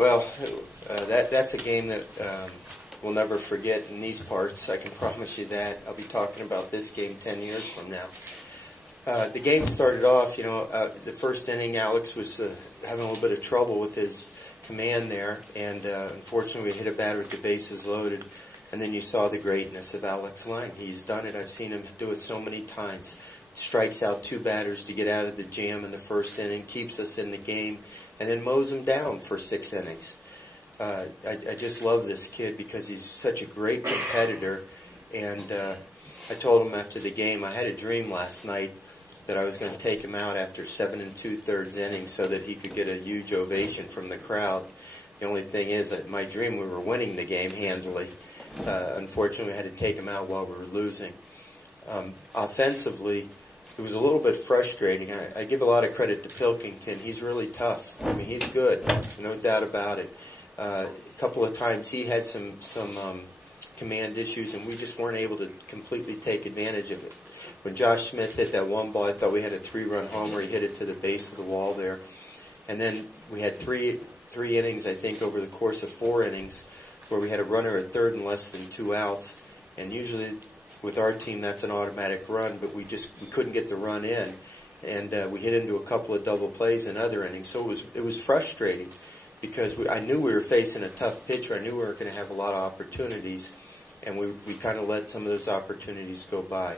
Well, that's a game that we'll never forget in these parts. I can promise you that. I'll be talking about this game 10 years from now. The game started off, the first inning, Alex was having a little bit of trouble with his command there, and unfortunately we hit a batter with the bases loaded, and then you saw the greatness of Alex Lange. He's done it. I've seen him do it so many times. Strikes out 2 batters to get out of the jam in the first inning, keeps us in the game, and then mows them down for 6 innings. I just love this kid because he's such a great competitor, and I told him after the game, I had a dream last night that I was going to take him out after 7 2/3 innings so that he could get a huge ovation from the crowd. The only thing is that my dream, we were winning the game handily. Unfortunately, we had to take him out while we were losing. Offensively, it was a little bit frustrating. I give a lot of credit to Pilkington. He's really tough. I mean, he's good, no doubt about it. A couple of times he had some command issues, and we just weren't able to completely take advantage of it. When Josh Smith hit that one ball, I thought we had a 3-run homer. He hit it to the base of the wall there. And then we had three innings, I think, over the course of 4 innings, where we had a runner at third and less than 2 outs. And usually with our team, that's an automatic run, but we couldn't get the run in. And we hit into a couple of double plays in other innings. So it was frustrating because I knew we were facing a tough pitcher. I knew we were going to have a lot of opportunities, and we kind of let some of those opportunities go by.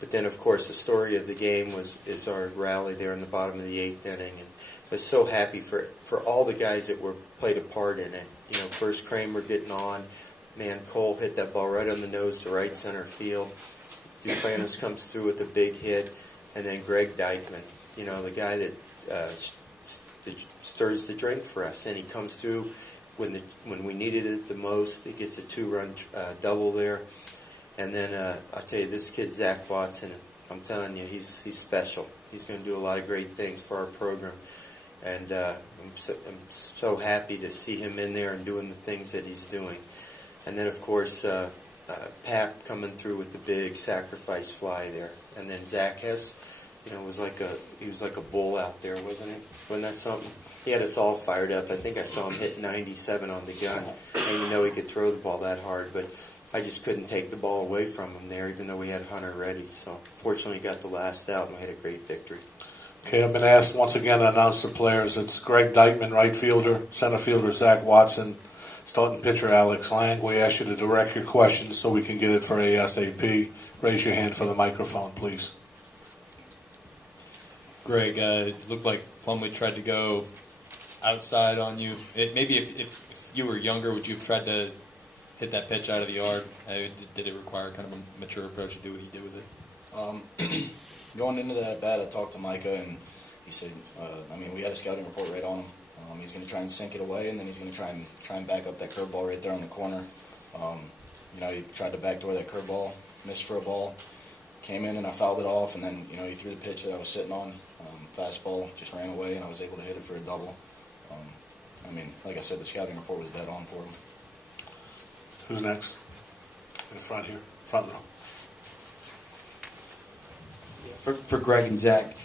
But then, of course, the story of the game is our rally there in the bottom of the 8th inning, and I was so happy for all the guys that played a part in it. First Kramer getting on, man, Cole hit that ball right on the nose to right center field. Duplantis comes through with a big hit, and then Greg Deichmann, the guy that stirs the drink for us, and he comes through when we needed it the most. He gets a 2-run double there. And then I'll tell you, this kid, Zach Watson, I'm telling you, he's special. He's going to do a lot of great things for our program. And I'm so happy to see him in there and doing the things that he's doing. And then, of course, Pap coming through with the big sacrifice fly there. And then Zach Hess, he was like a bull out there, wasn't he? Wasn't that something? He had us all fired up. I think I saw him hit 97 on the gun. And he could throw the ball that hard, but I just couldn't take the ball away from him there, even though we had Hunter ready. So fortunately, got the last out, and we had a great victory. Okay, I've been asked once again to announce the players. It's Greg Deichmann, right fielder, center fielder Zach Watson, starting pitcher Alex Lange. We ask you to direct your questions so we can get it for ASAP. Raise your hand for the microphone, please. Greg, it looked like Plumlee tried to go outside on you. Maybe if you were younger, would you have tried to hit that pitch out of the yard? Did it require kind of a mature approach to do what he did with it? Going into that at-bat, I talked to Micah, and he said, we had a scouting report right on him. He's going to try and sink it away, and then he's going to try and back up that curveball right there on the corner. He tried to backdoor that curveball, missed for a ball, came in, and I fouled it off, and then, he threw the pitch that I was sitting on, fastball, just ran away, and I was able to hit it for a double. Like I said, the scouting report was dead on for him. Who's next? In the front here. Front row. For Greg and Zach,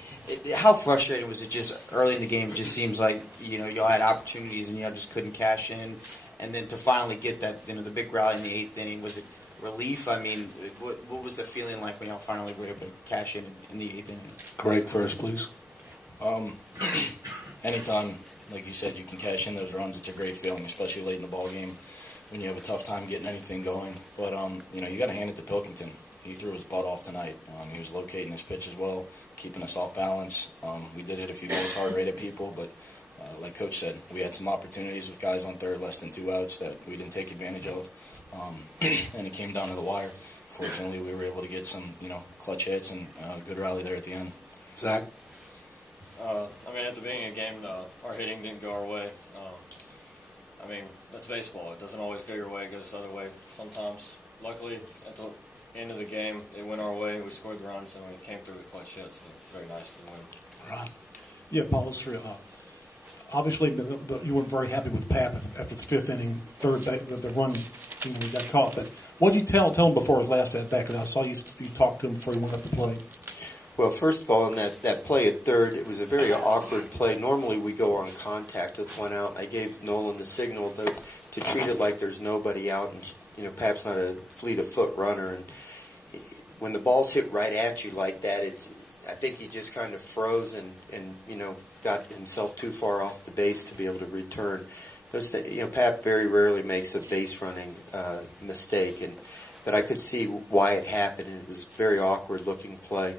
how frustrating was it just early in the game? It just seems like, y'all had opportunities and y'all just couldn't cash in. And then to finally get that, the big rally in the 8th inning, was it relief? What was the feeling like when y'all finally were able to cash in the 8th inning? Greg first, please. Anytime, like you said, you can cash in those runs, it's a great feeling, especially late in the ball game when you have a tough time getting anything going. But, you got to hand it to Pilkington. He threw his butt off tonight. He was locating his pitch as well, keeping us off balance. We did hit a few goals hard rate at people, but like Coach said, we had some opportunities with guys on third, less than 2 outs that we didn't take advantage of. And it came down to the wire. Fortunately, we were able to get some, clutch hits and a good rally there at the end. Zach? At the beginning of the game, our hitting didn't go our way. That's baseball. It doesn't always go your way. It goes the other way sometimes. Luckily, at the end of the game, it went our way. We scored the runs, and we came through the clutch hits. So it was very nice to win. Ron? Yeah, Paul, it's true. Obviously, you weren't very happy with Pap after the 5th inning, the run, he got caught. But what did you tell him before his last at bat? Because I saw you talked to him before he went up to play. Well, first of all, in that play at third, it was a very awkward play. Normally we go on contact with one out. I gave Nolan the signal to treat it like there's nobody out, and Pap's not a fleet of foot runner. And when the ball's hit right at you like that, I think he just kind of froze and got himself too far off the base to be able to return. Pap very rarely makes a base running mistake, but I could see why it happened. It was a very awkward looking play.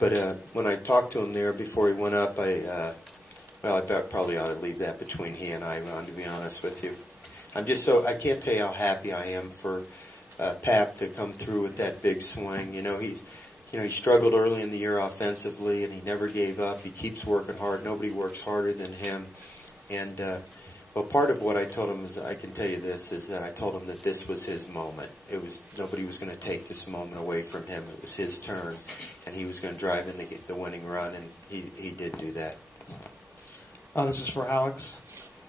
But when I talked to him there before he went up, I probably ought to leave that between he and I, Ron, to be honest with you. I can't tell you how happy I am for Pap to come through with that big swing. He struggled early in the year offensively, and he never gave up. He keeps working hard. Nobody works harder than him. And part of what I told him is, I can tell you this, is that I told him that this was his moment. Nobody was going to take this moment away from him. It was his turn, and he was going to drive in to get the winning run, and he did do that. This is for Alex.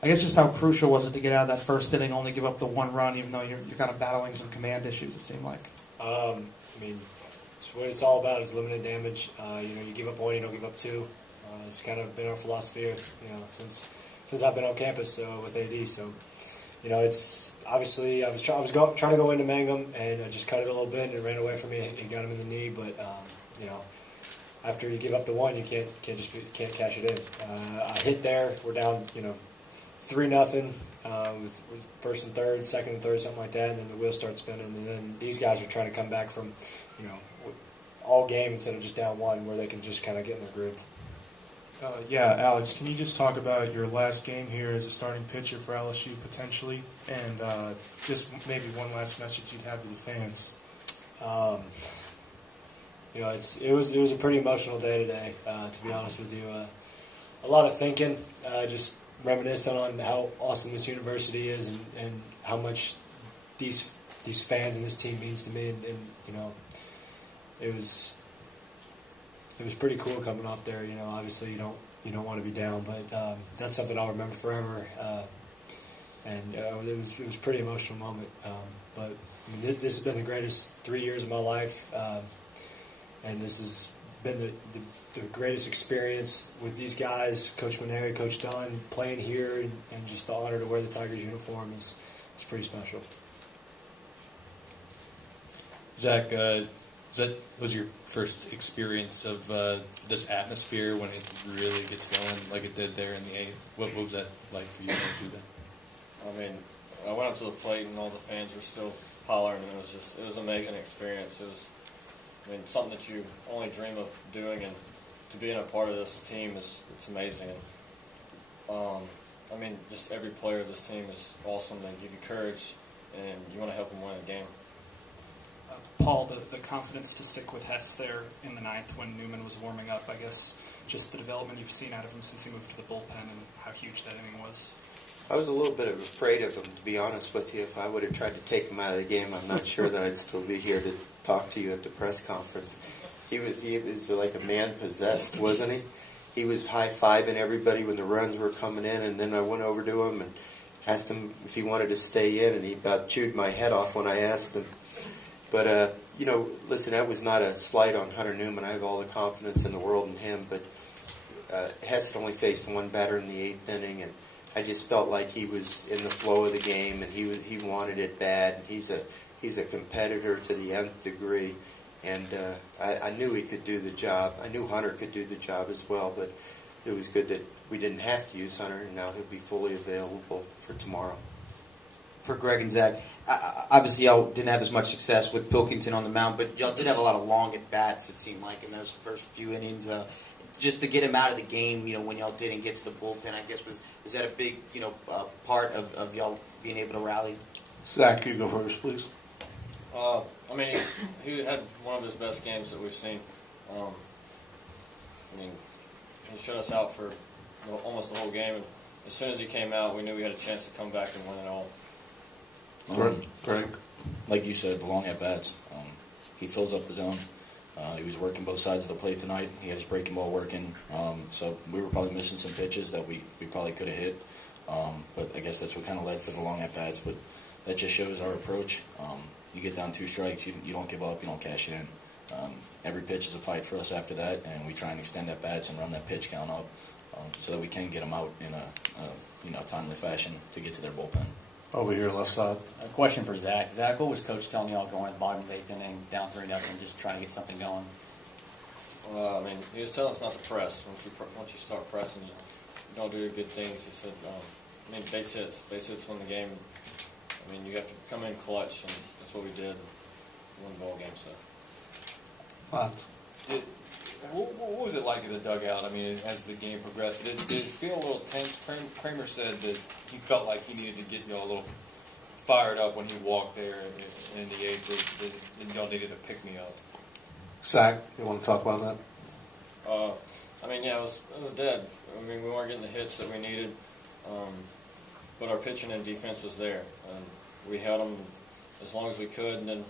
I guess just how crucial was it to get out of that first inning, only give up the one run, even though you're kind of battling some command issues, it seemed like? It's what it's all about is limited damage. You give up one, you don't give up two. It's kind of been our philosophy, since I've been on campus with AD. So, it's obviously I was trying to go into Mangum, and I just cut it a little bit, and it ran away from me and got him in the knee. But after you give up the one, you can't cash it in. I hit there. We're down 3-0 with first and third, second and third, something like that, and then the wheels start spinning, and then these guys are trying to come back from all game instead of just down one, where they can just kind of get in their groove. Alex, can you just talk about your last game here as a starting pitcher for LSU potentially, and just maybe one last message you'd have to the fans? It was a pretty emotional day today, to be honest with you. A lot of thinking, just reminiscing on how awesome this university is, and how much these fans and this team means to me, and it was pretty cool coming off there. Obviously you don't want to be down, but that's something I'll remember forever. It was a pretty emotional moment. But this has been the greatest 3 years of my life, and this has been the greatest experience with these guys, Coach Mainieri, Coach Dunn, playing here, and just the honor to wear the Tigers uniform is pretty special. Zach, that was your first experience of this atmosphere when it really gets going like it did there in the 8th? What was that like for you to do that? I went up to the plate and all the fans were still hollering, and it was an amazing experience. It was something that you only dream of doing, and to be in a part of this team it's amazing. And just every player of this team is awesome. They give you courage, and you want to help them win a game. Paul, the confidence to stick with Hess there in the 9th when Newman was warming up, I guess, just the development you've seen out of him since he moved to the bullpen and how huge that inning was. I was a little bit afraid of him, to be honest with you. If I would have tried to take him out of the game, I'm not sure that I'd still be here to talk to you at the press conference. He was like a man possessed, wasn't he? He was high-fiving everybody when the runs were coming in, and then I went over to him and asked him if he wanted to stay in, and he about chewed my head off when I asked him. But, listen, that was not a slight on Hunter Newman. I have all the confidence in the world in him, but Hess had only faced one batter in the 8th inning, and I just felt like he was in the flow of the game, and he wanted it bad. He's a competitor to the nth degree, and I knew he could do the job. I knew Hunter could do the job as well, but it was good that we didn't have to use Hunter, and now he'll be fully available for tomorrow. For Greg and Zach, obviously y'all didn't have as much success with Pilkington on the mound, but y'all did have a lot of long at-bats, it seemed like, in those first few innings. Just to get him out of the game, when y'all didn't get to the bullpen, I guess, was that a big, part of y'all being able to rally? Zach, you go first, please. He had one of his best games that we've seen. He shut us out for almost the whole game, and as soon as he came out, we knew we had a chance to come back and win it all. Greg? Like you said, the long at-bats. He fills up the zone. He was working both sides of the plate tonight. He had his breaking ball working. So we were probably missing some pitches that we probably could have hit. But I guess that's what kind of led to the long at-bats. But that just shows our approach. You get down 2 strikes, you don't give up, you don't cash in. Every pitch is a fight for us after that, and we try and extend at bats and run that pitch count up so that we can get them out in a timely fashion to get to their bullpen. Over here, left side. A question for Zach. Zach, what was Coach telling y'all going at the bottom of the 8th inning, down 3-0, just trying to get something going? Well, I mean, he was telling us not to press. Once you start pressing, you don't do good things. He said, I mean, base hits win the game. I mean, you have to come in clutch, and that's what we did. Won the ball game. So. What was it like in the dugout? I mean, as the game progressed, did it feel a little tense? Kramer said that he felt like he needed to get y'all a little fired up when he walked there in the 8th. That y'all needed to pick me up. Zach, you want to talk about that? I mean, yeah, it was dead. I mean, we weren't getting the hits that we needed, but our pitching and defense was there, and we held them as long as we could. And then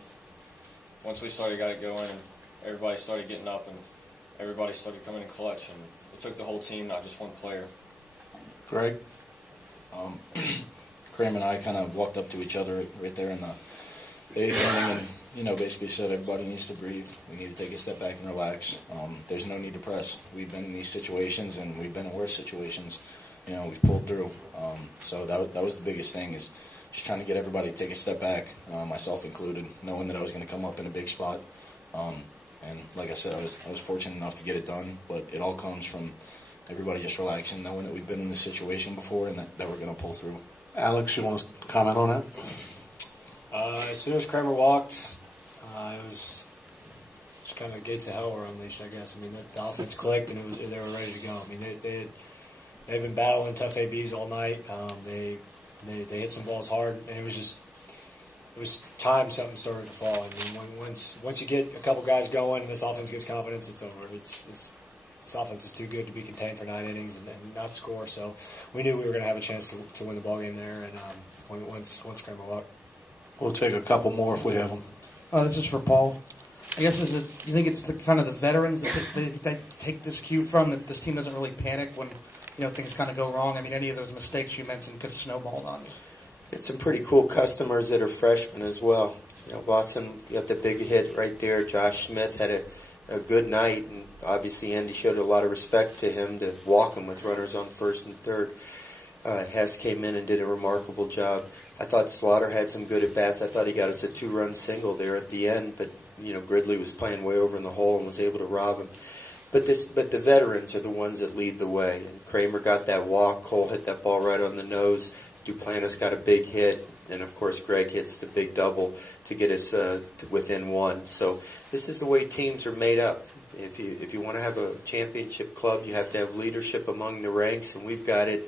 once we got it going, and everybody started getting up, and everybody started coming in clutch, and it took the whole team, not just one player. Greg? Kramer and I kind of walked up to each other right there in the 8th inning and, basically said everybody needs to breathe. We need to take a step back and relax. There's no need to press. We've been in these situations, and we've been in worse situations. We've pulled through. So that was the biggest thing, is just trying to get everybody to take a step back, myself included, knowing that I was going to come up in a big spot. And like I said, I was fortunate enough to get it done, but it all comes from everybody just relaxing, knowing that we've been in this situation before and that we're going to pull through. Alex, you want to comment on that? As soon as Kramer walked, it was just kind of gates of hell were unleashed, I guess. I mean, the offense clicked, and they were ready to go. I mean, they've been battling tough ABs all night. They hit some balls hard, and it was time something started to fall. I mean, once you get a couple guys going, this offense gets confidence, it's over. This offense is too good to be contained for 9 innings and not score. So we knew we were going to have a chance to win the ball game there. And once Kramer walked, We'll take a couple more if we have them. This is for Paul. I guess you think it's kind of the veterans that take this cue from, that this team doesn't really panic when things kind of go wrong? I mean, any of those mistakes you mentioned could have snowballed on you. It's some pretty cool customers that are freshmen as well. Watson got the big hit right there. Josh Smith had a good night, and obviously Andy showed a lot of respect to him to walk him with runners on first and third. Hess came in and did a remarkable job. I thought Slaughter had some good at-bats. I thought he got us a 2-run single there at the end, but Gridley was playing way over in the hole and was able to rob him. But the veterans are the ones that lead the way. And Kramer got that walk. Cole hit that ball right on the nose. Duplantis got a big hit. And, of course, Greg hits the big double to get us to within 1. So this is the way teams are made up. If you want to have a championship club, you have to have leadership among the ranks, and we've got it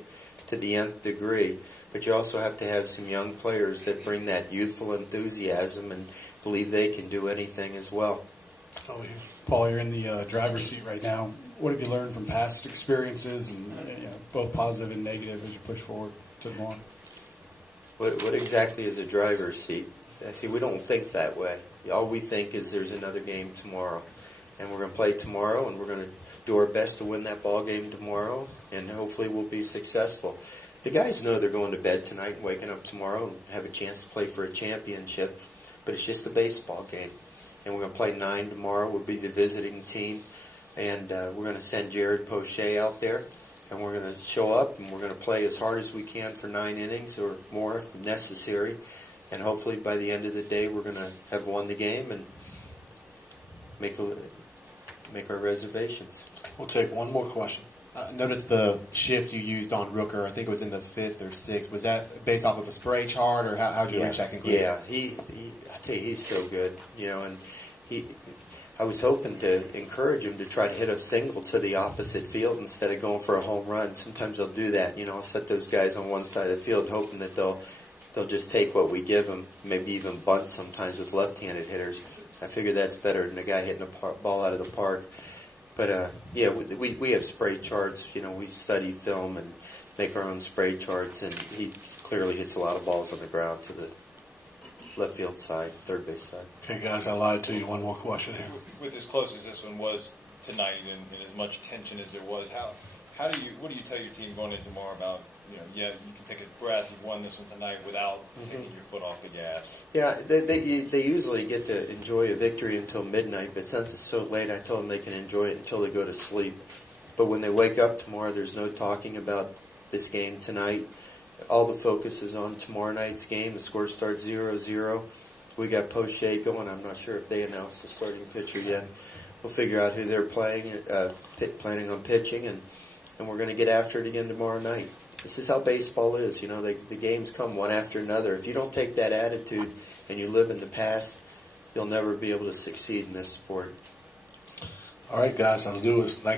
to the nth degree. But you also have to have some young players that bring that youthful enthusiasm and believe they can do anything as well. Oh, yeah. Paul, you're in the driver's seat right now. What have you learned from past experiences, and both positive and negative, as you push forward to the on? What exactly is a driver's seat? See, we don't think that way. All we think is there's another game tomorrow, and we're going to play tomorrow, and we're going to do our best to win that ball game tomorrow, and hopefully we'll be successful. The guys know they're going to bed tonight and waking up tomorrow and have a chance to play for a championship, but it's just a baseball game. And we're going to play 9 tomorrow. We'll be the visiting team, and we're going to send Jared Poche out there, and we're going to show up, and we're going to play as hard as we can for 9 innings or more if necessary, and hopefully by the end of the day we're going to have won the game and make our reservations. We'll take one more question. Notice the shift you used on Rooker. I think it was in the 5th or 6th. Was that based off of a spray chart, or how'd you reach that conclusion? Yeah, I tell you, he's so good, and I was hoping to encourage him to try to hit a single to the opposite field instead of going for a home run. Sometimes I'll do that, I'll set those guys on one side of the field hoping that they'll just take what we give them, maybe even bunt sometimes with left-handed hitters. I figure that's better than a guy hitting a ball out of the park. But, we have spray charts. We study film and make our own spray charts, and he clearly hits a lot of balls on the ground to the left field side, third base side. Okay, guys, I lied to you. One more question here. With as close as this one was tonight, and as much tension as there was, what do you tell your team going in tomorrow about you can take a breath. You've won this one tonight without taking your foot off the gas. Yeah, they usually get to enjoy a victory until midnight, but since it's so late, I told them they can enjoy it until they go to sleep. But when they wake up tomorrow, there's no talking about this game tonight. All the focus is on tomorrow night's game. The score starts 0-0. We got post-shade going. I'm not sure if they announced the starting pitcher yet. We'll figure out who they're planning on pitching, and we're going to get after it again tomorrow night. This is how baseball is. The games come one after another. If you don't take that attitude and you live in the past, you'll never be able to succeed in this sport. All right, guys, I'll do it.